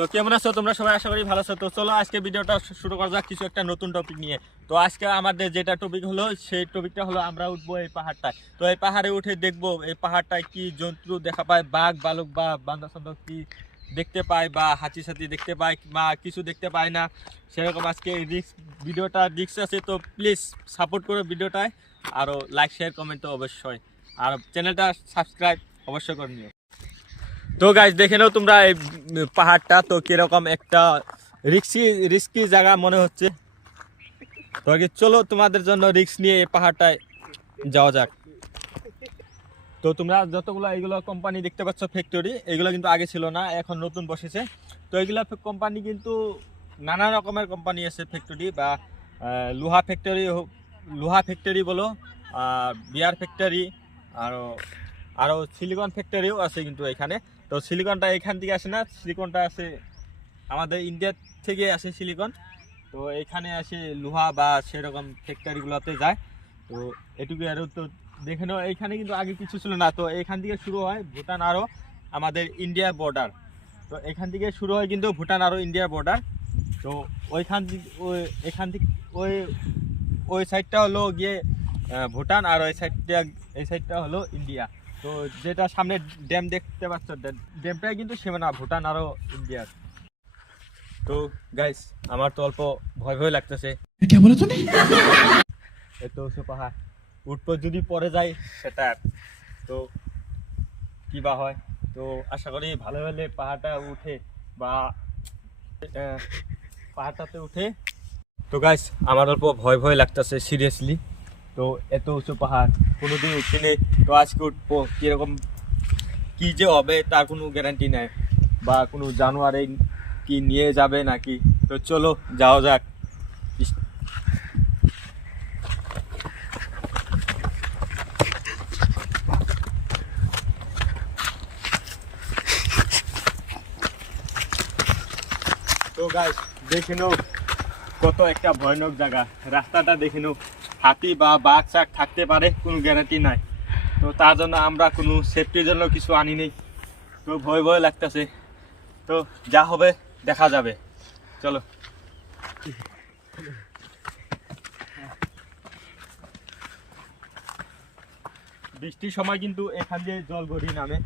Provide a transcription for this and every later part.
তো কেমন আছো? তোমরা সবাই আশা করি ভালো আছো। তো চলো আজকে ভিডিওটা শুরু করা যাক কিছু একটা নতুন টপিক নিয়ে। তো আজকে আমাদের যেটা টপিক হলো, সেই টপিকটা হলো আমরা উঠবো এই পাহাড়টায়। তো এই পাহাড়ে উঠে দেখব এই পাহাড়টায় কি জন্তু দেখা পায়, বাঘ, বালক বা বান্দা সান্দা কি দেখতে পায় বা হাতি সাথী দেখতে পায় বা কিছু দেখতে পায় না, সেরকম আজকে রিক্স ভিডিওটা রিক্স আছে। তো প্লিজ সাপোর্ট করো ভিডিওটায়। আরও লাইক শেয়ার কমেন্ট তো অবশ্যই। আর চ্যানেলটা সাবস্ক্রাইব অবশ্যই করে নিও। তো গাইজ দেখে নাও তোমরা এই পাহাড়টা। তো কীরকম একটা রিক্সি রিস্কি জায়গা মনে হচ্ছে। তো আগে চলো তোমাদের জন্য রিক্স নিয়ে এই পাহাড়টায় যাওয়া যাক। তো তোমরা যতগুলো, এইগুলো কোম্পানি দেখতে পাচ্ছ ফ্যাক্টরি এগুলো কিন্তু আগে ছিল না, এখন নতুন বসেছে। তো এগুলো কোম্পানি কিন্তু নানা রকমের কোম্পানি আছে ফ্যাক্টরি বা লোহা ফ্যাক্টরি লোহা ফ্যাক্টরি বলো বিয়ার ফ্যাক্টরি আরও আরও সিলিকন ফ্যাক্টরিও আছে কিন্তু এখানে। তো সিলিকনটা এখান থেকে আসে না সিলিকনটা আসে আমাদের ইন্ডিয়া থেকে আসে সিলিকন তো এখানে আসে লোহা বা সেরকম ফ্যাক্টরিগুলোতে যায়। তো এটুকু আরও তো দেখে নাও এইখানে কিন্তু আগে কিছু ছিল না। তো এখান থেকে শুরু হয় ভুটান আরও আমাদের ইন্ডিয়া বর্ডার তো এখান থেকে শুরু হয় কিন্তু ভুটান আরও ইন্ডিয়া বর্ডার তো ওইখান থেকে, ওই, এখান থেকে, ওই ওই সাইডটা হলো গিয়ে ভুটান আর ওই সাইডটা এই সাইডটা হলো ইন্ডিয়া তো যেটা সামনে ড্যাম দেখতে পাচ্ছ ড্যামটাই কিন্তু সীমানা ভুটান আরও ইন্ডিয়ার। তো গাইস আমার তো অল্প ভয় ভয় লাগতেছে। পাহাড় উঠপর যদি পরে যায় সেটা তো কি বা হয়? তো আশা করি ভালো ভালো পাহাড়টা উঠে বা পাহাড়টাতে উঠে। তো গাইস আমার অল্প ভয় ভয় লাগতেছে সিরিয়াসলি তো এত উঁচু পাহাড়, কোনোদিন উঠিনি। তো আজকে উঠবো, কীরকম, কী যে হবে তার কোনো গ্যারান্টি নাই। বা কোনো জানোয়ারে কি নিয়ে যাবে নাকি? তো চলো, যাওয়া যাক। তো গাইস দেখে নাও, কত একটা ভয়ানক জায়গা। রাস্তাটা দেখে নাও। হাতি বা বাঘ চাক থাকতে পারে কোনো গ্যারান্টি নাই। তো তার জন্য আমরা কোনো সেফটির জন্য কিছু আনি নেই তো ভয় ভয় লাগতেছে। তো যা হবে দেখা যাবে। চলো। বৃষ্টির সময় কিন্তু এখান দিয়ে জল গড়ি নামে।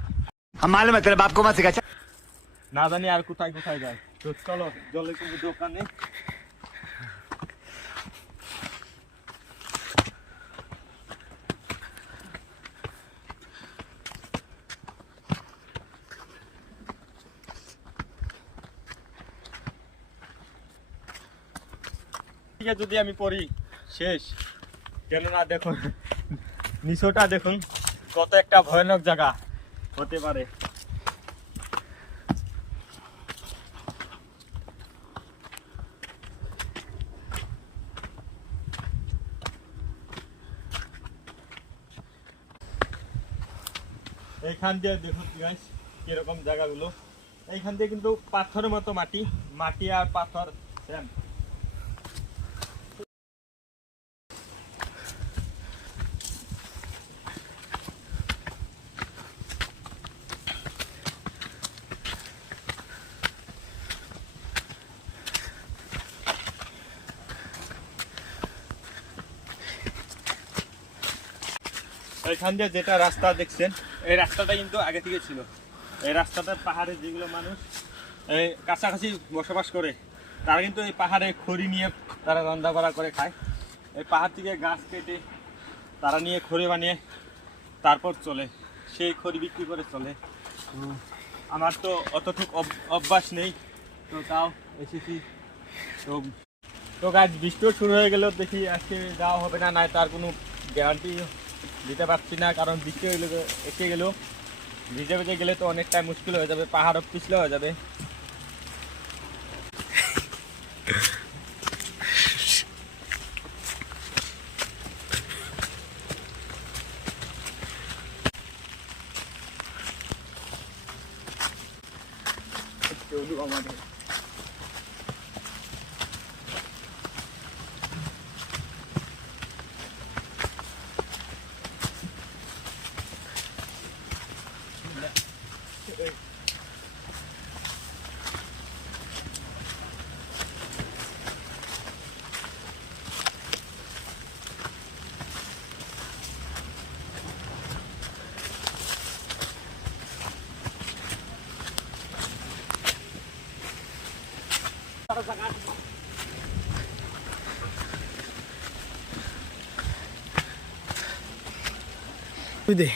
না জানি আর কোথায় কোথায় যায়। তো চলো জলের কোনো দোকানে আছে যদি আমি পড়ি, শেষ। কেননা দেখুন, নিচোটা দেখুন, কত একটা ভয়ানক জায়গা হতে পারে। এইখান দিয়ে দেখুন গাইস কীরকম জায়গাগুলো। এইখান দিয়ে কিন্তু পাথরের মতো মাটি মাটি আর পাথর সেম এখান দিয়ে যেটা রাস্তা দেখছেন, এই রাস্তাটা কিন্তু আগে থেকে ছিল। এই রাস্তাটা পাহাড়ে যেগুলো মানুষ, এই কাছাকাছি বসবাস করে, তারা কিন্তু এই পাহাড়ে খড়ি নিয়ে তারা রান্না বাড়া করে খায়। এই পাহাড় থেকে গাছ কেটে তারা নিয়ে খড়ি বানিয়ে তারপর চলে। সেই খড়ি বিক্রি করে চলে। আমার তো অতটুক অভ- অভ্যাস নেই। তো তাও এসেছি। তো তো গাছ বৃষ্টিও শুরু হয়ে গেলেও দেখি আজকে যাওয়া হবে না, নাই তার কোনো গ্যারান্টি দিতে পারছি না, কারণ বৃষ্টি গেলে এসে গেলেও ভিজে ভিজে গেলে তো অনেকটাই মুশকিল হয়ে যাবে পাহাড়ও পিছলে হয়ে যাবে। আমাদের Good day.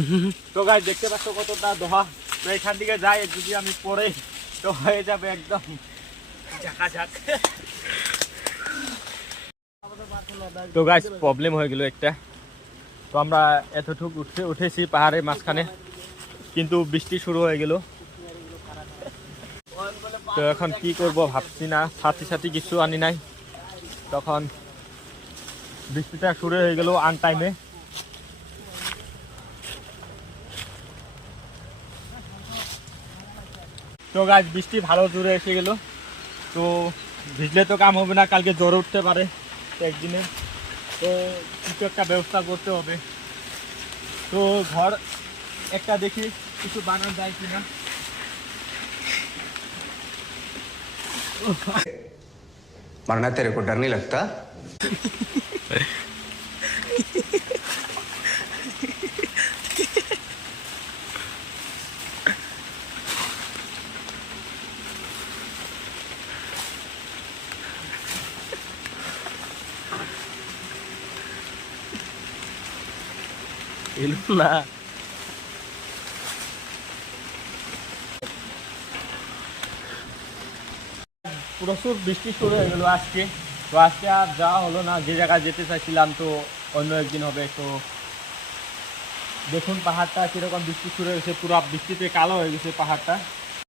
তো গাছ দেখতে পাচ্ছ কতটা দোহা? তো এখান থেকে যাই, যদি আমি পরে তো হয়ে যাবে একদম তো গাছ প্রবলেম হয়ে গেল একটা। তো আমরা এতটুকু উঠে, উঠেছি পাহাড়ের মাঝখানে, কিন্তু বৃষ্টি শুরু হয়ে গেল। তো এখন কি করব ভাবছি না, সাথী সাথী কিছু আনি নাই। তখন বৃষ্টিটা শুরু হয়ে গেল আন টাইমে তো গাছ বৃষ্টি ভালো জোরে এসে গেল তো ভিজলে তো কাম হবে না কালকে জ্বর উঠতে পারে তো একদিনে তো কিছু একটা ব্যবস্থা করতে হবে তো ঘর একটা দেখি কিছু বানানো যায় কিনা मरना तेरे को डर नहीं लगता এলো না। প্রচুর বৃষ্টি শুরু হয়ে গেলো আজকে। তো আজকে আর যাওয়া হলো না, যে জায়গায় যেতে চাইছিলাম তো অন্য একদিন হবে। তো দেখুন, পাহাড়টা কীরকম বৃষ্টি শুরু হয়েছে, পুরো বৃষ্টিতে কালো হয়ে গেছে পাহাড়টা।